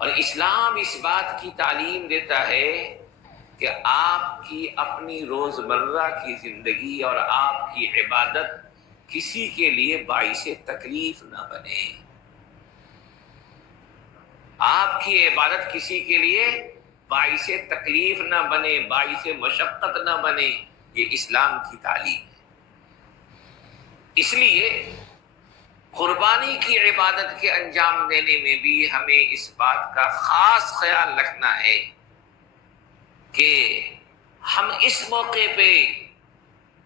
اور اسلام اس بات کی تعلیم دیتا ہے کہ آپ کی اپنی روزمرہ کی زندگی اور آپ کی عبادت کسی کے لیے باعث تکلیف نہ بنے. آپ کی عبادت کسی کے لیے باعث تکلیف نہ بنے، باعث مشقت نہ بنے. یہ اسلام کی تعلیم ہے. اس لیے قربانی کی عبادت کے انجام دینے میں بھی ہمیں اس بات کا خاص خیال رکھنا ہے کہ ہم اس موقع پہ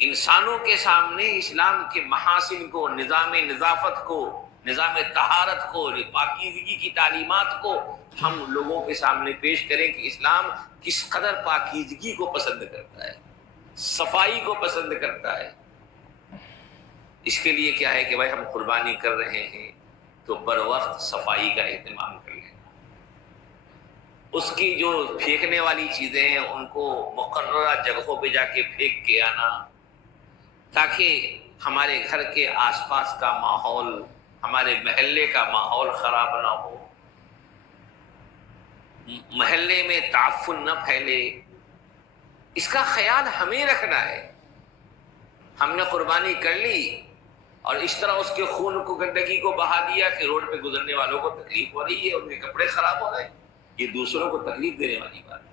انسانوں کے سامنے اسلام کے محاسن کو، نظام نظافت کو، نظام طہارت کو، پاکیزگی کی تعلیمات کو ہم لوگوں کے سامنے پیش کریں کہ اسلام کس قدر پاکیزگی کو پسند کرتا ہے، صفائی کو پسند کرتا ہے. اس کے لیے کیا ہے کہ بھائی ہم قربانی کر رہے ہیں تو بر وقت صفائی کا اہتمام کر لیں. اس کی جو پھینکنے والی چیزیں ہیں ان کو مقررہ جگہوں پہ جا کے پھینک کے آنا، تاکہ ہمارے گھر کے آس پاس کا ماحول، ہمارے محلے کا ماحول خراب نہ ہو، محلے میں تعفن نہ پھیلے. اس کا خیال ہمیں رکھنا ہے. ہم نے قربانی کر لی اور اس طرح اس کے خون کو، گندگی کو بہا دیا کہ روڈ پہ گزرنے والوں کو تکلیف ہو رہی ہے، ان کے کپڑے خراب ہو رہے ہیں. یہ دوسروں کو تکلیف دینے والی بات ہے.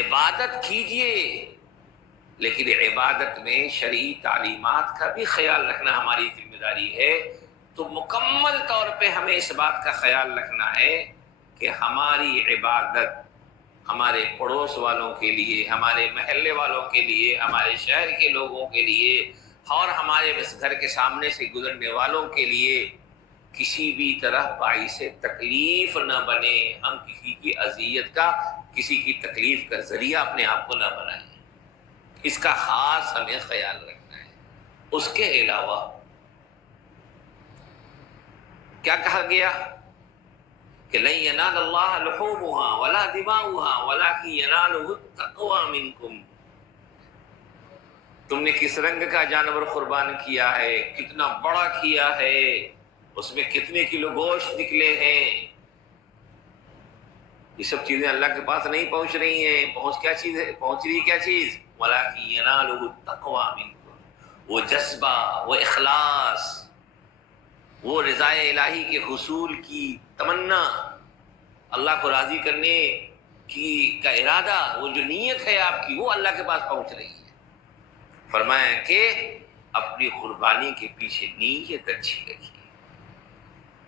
عبادت کیجئے لیکن عبادت میں شرعی تعلیمات کا بھی خیال رکھنا ہماری ذمہ داری ہے. تو مکمل طور پہ ہمیں اس بات کا خیال رکھنا ہے کہ ہماری عبادت ہمارے پڑوس والوں کے لیے، ہمارے محلے والوں کے لیے، ہمارے شہر کے لوگوں کے لیے اور ہمارے گھر کے سامنے سے گزرنے والوں کے لیے کسی بھی طرح باعث تکلیف نہ بنے. ہم کسی کی اذیت کا، کسی کی تکلیف کا ذریعہ اپنے آپ کو نہ بنائیں. اس کا خاص ہمیں خیال رکھنا ہے. اس کے علاوہ کیا کہا گیا کہ لن ینال اللہ لحومها ولا دماؤها ولکن ینالہ التقوی منکم. تم نے کس رنگ کا جانور قربان کیا ہے، کتنا بڑا کیا ہے، اس میں کتنے کلو گوشت نکلے ہیں، یہ سب چیزیں اللہ کے پاس نہیں پہنچ رہی ہیں. پہنچ رہی کیا چیز؟ وَلَٰكِن يَنَالُهُ التَّقْوَىٰ مِنكُمْ. وہ جذبہ، وہ اخلاص، وہ رضائے الہی کے حصول کی تمنا، اللہ کو راضی کرنے کی کا ارادہ، وہ جو نیت ہے آپ کی، وہ اللہ کے پاس پہنچ رہی ہے. فرمایا کہ اپنی قربانی کے پیچھے نیت اچھی رکھیے.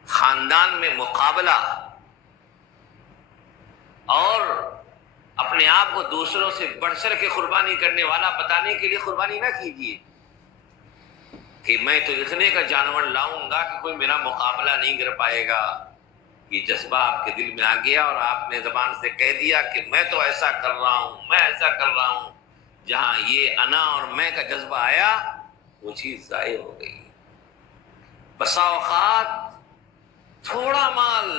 خاندان میں مقابلہ اور اپنے آپ کو دوسروں سے بڑھ چڑھ کے قربانی کرنے والا بتانے کے لیے قربانی نہ کیجیے کہ میں تو اتنے کا جانور لاؤں گا کہ کوئی میرا مقابلہ نہیں کر پائے گا. یہ جذبہ آپ کے دل میں آ گیا اور آپ نے زبان سے کہہ دیا کہ میں تو ایسا کر رہا ہوں، میں ایسا کر رہا ہوں. جہاں یہ انا اور میں کا جذبہ آیا وہ چیز ضائع ہو گئی. بسا اوقات تھوڑا مال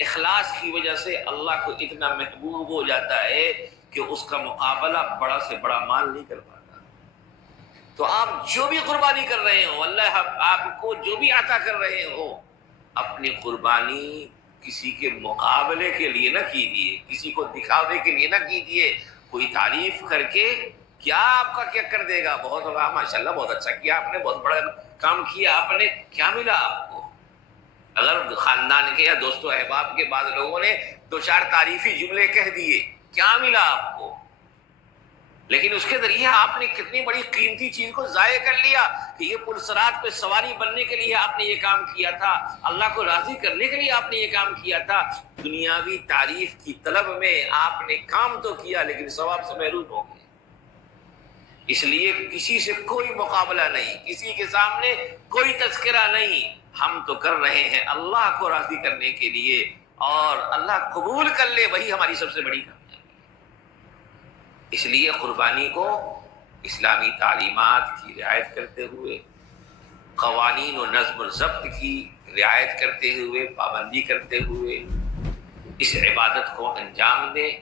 اخلاص کی وجہ سے اللہ کو اتنا محبوب ہو جاتا ہے کہ اس کا مقابلہ بڑا سے بڑا مال نہیں کر پاتا. تو آپ جو بھی قربانی کر رہے ہو، اللہ آپ کو جو بھی عطا کر رہے ہو، اپنی قربانی کسی کے مقابلے کے لیے نہ کیجیے، کسی کو دکھاوے کے لیے نہ کیجیے. کوئی تعریف کر کے کیا آپ کا کیا کر دے گا، بہت ہوگا ماشاءاللہ، بہت اچھا کیا آپ نے، بہت بڑا کام کیا آپ نے، کیا ملا آپ کو؟ اگر خاندان کے یا دوستوں احباب کے بعض لوگوں نے دو چار تعریفی جملے کہہ دیے، کیا ملا آپ کو؟ لیکن اس کے ذریعے آپ نے کتنی بڑی قیمتی چیز کو ضائع کر لیا کہ یہ پلسرات پہ سواری بننے کے لیے آپ نے یہ کام کیا تھا، اللہ کو راضی کرنے کے لیے آپ نے یہ کام کیا تھا. دنیاوی تعریف کی طلب میں آپ نے کام تو کیا لیکن ثواب سے محروم ہو گئے. اس لیے کسی سے کوئی مقابلہ نہیں، کسی کے سامنے کوئی تذکرہ نہیں. ہم تو کر رہے ہیں اللہ کو راضی کرنے کے لیے، اور اللہ قبول کر لے وہی ہماری سب سے بڑی کامیابی ہے. اس لیے قربانی کو اسلامی تعلیمات کی رعایت کرتے ہوئے، قوانین و نظم و ضبط کی رعایت کرتے ہوئے، پابندی کرتے ہوئے اس عبادت کو انجام دیں.